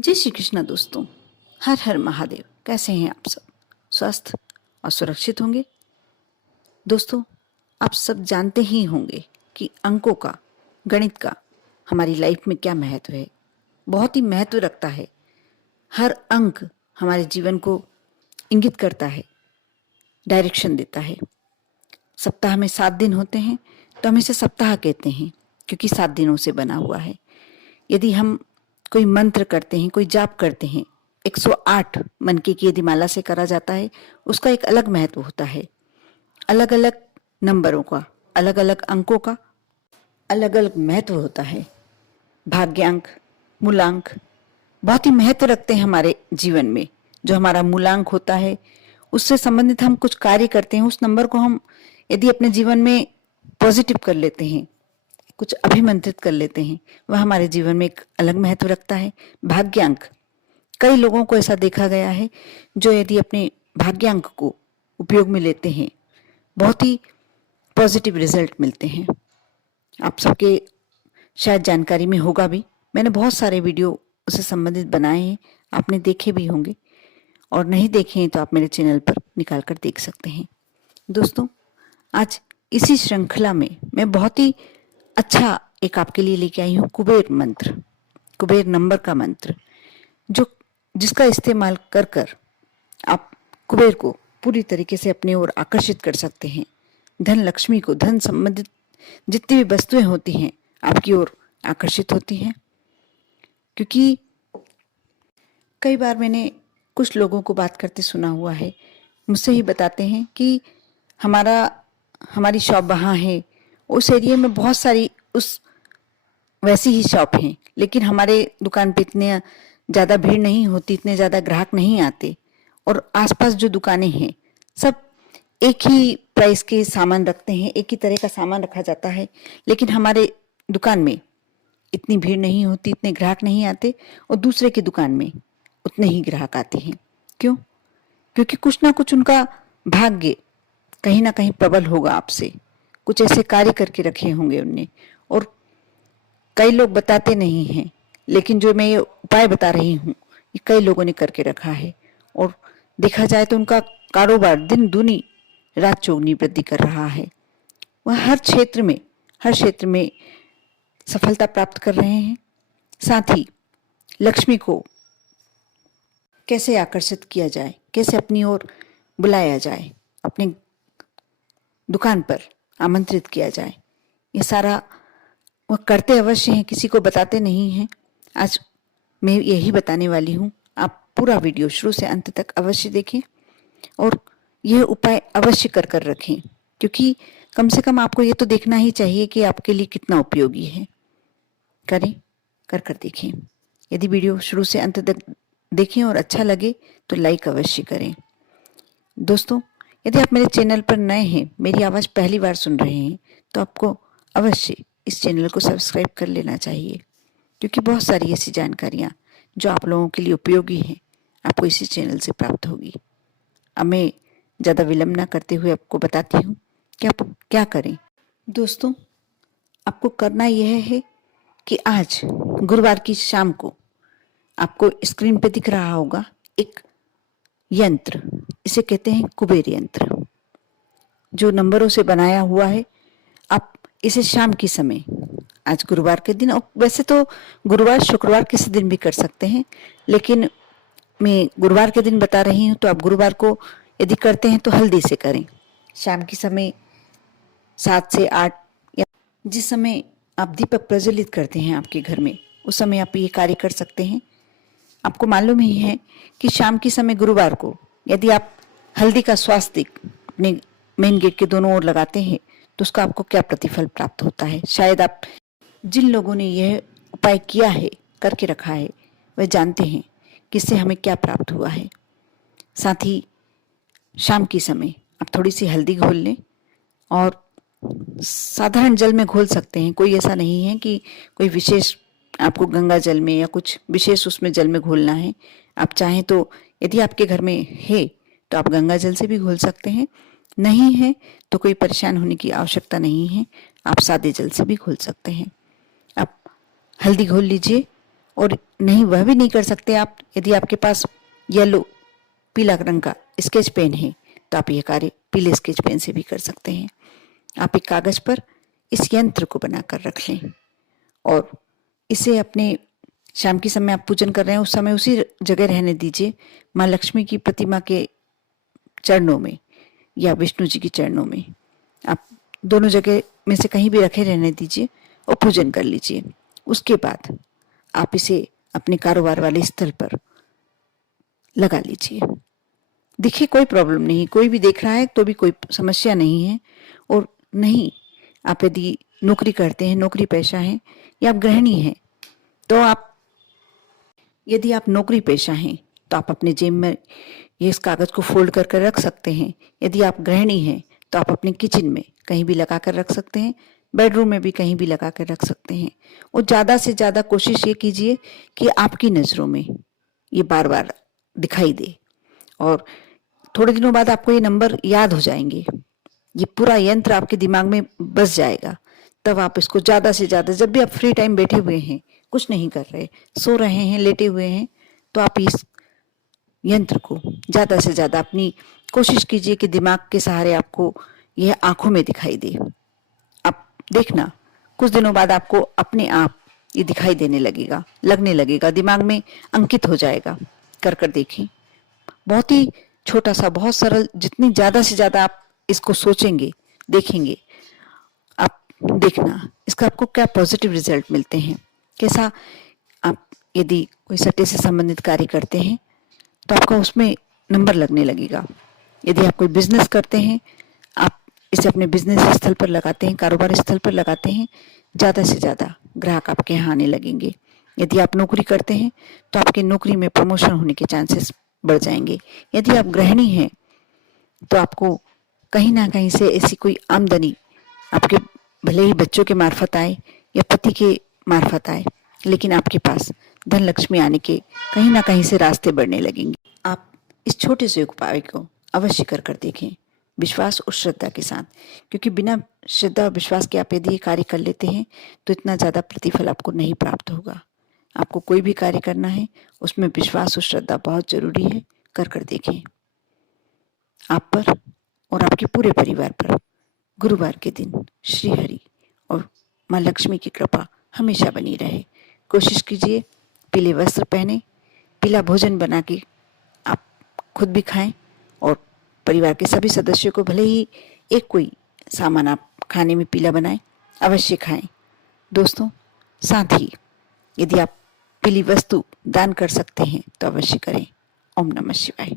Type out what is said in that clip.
जय श्री कृष्णा दोस्तों। हर हर महादेव। कैसे हैं आप सब? स्वस्थ और सुरक्षित होंगे। दोस्तों, आप सब जानते ही होंगे कि अंकों का, गणित का हमारी लाइफ में क्या महत्व है। बहुत ही महत्व रखता है। हर अंक हमारे जीवन को इंगित करता है, डायरेक्शन देता है। सप्ताह में 7 दिन होते हैं तो हम इसे सप्ताह कहते हैं क्योंकि 7 दिनों से बना हुआ है। यदि हम कोई मंत्र करते हैं, कोई जाप करते हैं, 108 मनके की यदि माला से करा जाता है, उसका एक अलग महत्व होता है। अलग अलग नंबरों का, अलग अलग अंकों का अलग अलग महत्व होता है। भाग्यांक, मूलांक बहुत ही महत्व रखते हैं हमारे जीवन में। जो हमारा मूलांक होता है, उससे संबंधित हम कुछ कार्य करते हैं, उस नंबर को हम यदि अपने जीवन में पॉजिटिव कर लेते हैं, कुछ अभिमंत्रित कर लेते हैं, वह हमारे जीवन में एक अलग महत्व रखता है। भाग्यांक, कई लोगों को ऐसा देखा गया है जो यदि अपने भाग्यांक को उपयोग में लेते हैं, बहुत ही पॉजिटिव रिजल्ट मिलते हैं। आप सबके शायद जानकारी में होगा भी, मैंने बहुत सारे वीडियो उससे संबंधित बनाए हैं, आपने देखे भी होंगे, और नहीं देखे हैं तो आप मेरे चैनल पर निकाल कर देख सकते हैं। दोस्तों, आज इसी श्रृंखला में मैं बहुत ही अच्छा एक आपके लिए लेके आई हूँ कुबेर मंत्र, कुबेर नंबर का मंत्र, जिसका इस्तेमाल कर कर आप कुबेर को पूरी तरीके से अपनी ओर आकर्षित कर सकते हैं। धन लक्ष्मी को, धन संबंधित जितनी भी वस्तुएं होती हैं आपकी ओर आकर्षित होती हैं। क्योंकि कई बार मैंने कुछ लोगों को बात करते सुना हुआ है, मुझसे ही बताते हैं कि हमारी शॉप वहाँ है, उस एरिया में बहुत सारी वैसी ही शॉप हैं, लेकिन हमारे दुकान पे इतने ज़्यादा भीड़ नहीं होती, इतने ज़्यादा ग्राहक नहीं आते, और आसपास जो दुकानें हैं सब एक ही प्राइस के सामान रखते हैं, एक ही तरह का सामान रखा जाता है, लेकिन हमारे दुकान में इतनी भीड़ नहीं होती, इतने ग्राहक नहीं आते, और दूसरे की दुकान में उतने ही ग्राहक आते हैं। क्यों? क्योंकि कुछ ना कुछ उनका भाग्य कहीं ना कहीं प्रबल होगा आपसे, कुछ ऐसे कार्य करके रखे होंगे उनने, और कई लोग बताते नहीं हैं, लेकिन जो मैं ये उपाय बता रही हूँ ये कई लोगों ने करके रखा है, और देखा जाए तो उनका कारोबार दिन दूनी रात चौगुनी वृद्धि कर रहा है। वह हर क्षेत्र में सफलता प्राप्त कर रहे हैं। साथ ही लक्ष्मी को कैसे आकर्षित किया जाए, कैसे अपनी ओर बुलाया जाए, अपने दुकान पर आमंत्रित किया जाए, ये सारा वह करते अवश्य हैं, किसी को बताते नहीं हैं। आज मैं यही बताने वाली हूँ। आप पूरा वीडियो शुरू से अंत तक अवश्य देखें और यह उपाय अवश्य कर रखें, क्योंकि कम से कम आपको ये तो देखना ही चाहिए कि आपके लिए कितना उपयोगी है। करें, कर देखें। यदि वीडियो शुरू से अंत तक देखें और अच्छा लगे तो लाइक अवश्य करें। दोस्तों, यदि आप मेरे चैनल पर नए हैं, मेरी आवाज़ पहली बार सुन रहे हैं, तो आपको अवश्य इस चैनल को सब्सक्राइब कर लेना चाहिए, क्योंकि बहुत सारी ऐसी जानकारियाँ जो आप लोगों के लिए उपयोगी हैं आपको इसी चैनल से प्राप्त होगी। अब मैं ज़्यादा विलंब ना करते हुए आपको बताती हूँ कि आप क्या करें। दोस्तों, आपको करना यह है कि आज गुरुवार की शाम को आपको स्क्रीन पे दिख रहा होगा एक यंत्र, इसे कहते हैं कुबेर यंत्र, जो नंबरों से बनाया हुआ है। आप इसे शाम के समय, आज गुरुवार के दिन, और वैसे तो गुरुवार शुक्रवार किसी दिन भी कर सकते हैं, लेकिन मैं गुरुवार के दिन बता रही हूँ, तो आप गुरुवार को यदि करते हैं तो हल्दी से करें। शाम के समय 7 से 8 या जिस समय आप दीपक प्रज्वलित करते हैं आपके घर में, उस समय आप ये कार्य कर सकते हैं। आपको मालूम ही है कि शाम के समय गुरुवार को यदि आप हल्दी का स्वास्तिक अपने मेन गेट के दोनों ओर लगाते हैं तो उसका आपको क्या प्रतिफल प्राप्त होता है। शायद आप, जिन लोगों ने यह उपाय किया है, करके रखा है, वह जानते हैं कि इससे हमें क्या प्राप्त हुआ है। साथ ही शाम के समय आप थोड़ी सी हल्दी घोल लें, और साधारण जल में घोल सकते हैं। कोई ऐसा नहीं है कि कोई विशेष आपको गंगा जल में या कुछ विशेष उसमें जल में घोलना है। आप चाहें तो, यदि आपके घर में है तो आप गंगा जल से भी घोल सकते हैं, नहीं है तो कोई परेशान होने की आवश्यकता नहीं है, आप सादे जल से भी घोल सकते हैं। आप हल्दी घोल लीजिए और नहीं, वह भी नहीं कर सकते आप, यदि आपके पास येलो पीला रंग का स्केच पेन है तो आप यह कार्य पीले स्केच पेन से भी कर सकते हैं। आप एक कागज पर इस यंत्र को बनाकर रख लें और इसे अपने शाम के समय आप पूजन कर रहे हैं उस समय उसी जगह रहने दीजिए, माँ लक्ष्मी की प्रतिमा के चरणों में या विष्णु जी के चरणों में। आप दोनों जगह में से कहीं भी रखे रहने दीजिए और पूजन कर लीजिए। उसके बाद आप इसे अपने कारोबार वाले स्थल पर लगा लीजिए। देखिए, कोई प्रॉब्लम नहीं, कोई भी देख रहा है तो भी कोई समस्या नहीं है। और नहीं, आप यदि नौकरी करते हैं, नौकरी पेशा है या आप गृहिणी हैं, तो आप यदि आप नौकरी पेशा हैं तो आप अपने जेब में ये इस कागज को फोल्ड कर कर रख सकते हैं। यदि आप गृहिणी हैं तो आप अपने किचन में कहीं भी लगा कर रख सकते हैं, बेडरूम में भी कहीं भी लगा कर रख सकते हैं। और ज़्यादा से ज़्यादा कोशिश ये कीजिए कि आपकी नज़रों में ये बार बार दिखाई दे और थोड़े दिनों बाद आपको ये नंबर याद हो जाएंगे, ये पूरा यंत्र आपके दिमाग में बस जाएगा। तब आप इसको ज़्यादा से ज़्यादा, जब भी आप फ्री टाइम बैठे हुए हैं, कुछ नहीं कर रहे, सो रहे हैं, लेटे हुए हैं, तो आप इस यंत्र को ज़्यादा से ज़्यादा अपनी कोशिश कीजिए कि दिमाग के सहारे आपको यह आंखों में दिखाई दे। आप देखना, कुछ दिनों बाद आपको अपने आप ये दिखाई देने लगेगा, लगने लगेगा, दिमाग में अंकित हो जाएगा। कर कर देखें, बहुत ही छोटा सा, बहुत सरल। जितनी ज़्यादा से ज़्यादा आप इसको सोचेंगे, देखेंगे, आप देखना इसका आपको क्या पॉजिटिव रिजल्ट मिलते हैं। कैसा, आप यदि कोई सट्टे से संबंधित कार्य करते हैं तो आपका उसमें नंबर लगने लगेगा। यदि आप कोई बिजनेस करते हैं, आप इसे अपने बिजनेस स्थल पर लगाते हैं, कारोबार स्थल पर लगाते हैं, ज़्यादा से ज़्यादा ग्राहक आपके यहाँ आने लगेंगे। यदि आप नौकरी करते हैं तो आपकी नौकरी में प्रमोशन होने के चांसेस बढ़ जाएंगे। यदि आप गृहिणी हैं तो आपको कहीं ना कहीं से ऐसी कोई आमदनी आपके, भले ही बच्चों के मार्फत आए या पति के मार्फत आए, लेकिन आपके पास धन लक्ष्मी आने के कहीं ना कहीं से रास्ते बढ़ने लगेंगे। आप इस छोटे से उपाय को अवश्य कर कर देखें, विश्वास और श्रद्धा के साथ, क्योंकि बिना श्रद्धा और विश्वास के आप यदि ये कार्य कर लेते हैं तो इतना ज़्यादा प्रतिफल आपको नहीं प्राप्त होगा। आपको कोई भी कार्य करना है उसमें विश्वास और श्रद्धा बहुत जरूरी है। कर कर देखें। आप पर और आपके पूरे परिवार पर गुरुवार के दिन श्री हरि और माँ लक्ष्मी की कृपा हमेशा बनी रहे। कोशिश कीजिए, पीले वस्त्र पहने, पीला भोजन बना के आप खुद भी खाएं और परिवार के सभी सदस्यों को, भले ही एक कोई सामान आप खाने में पीला बनाएं, अवश्य खाएं। दोस्तों, साथ ही यदि आप पीली वस्तु दान कर सकते हैं तो अवश्य करें। ओम नमः शिवाय।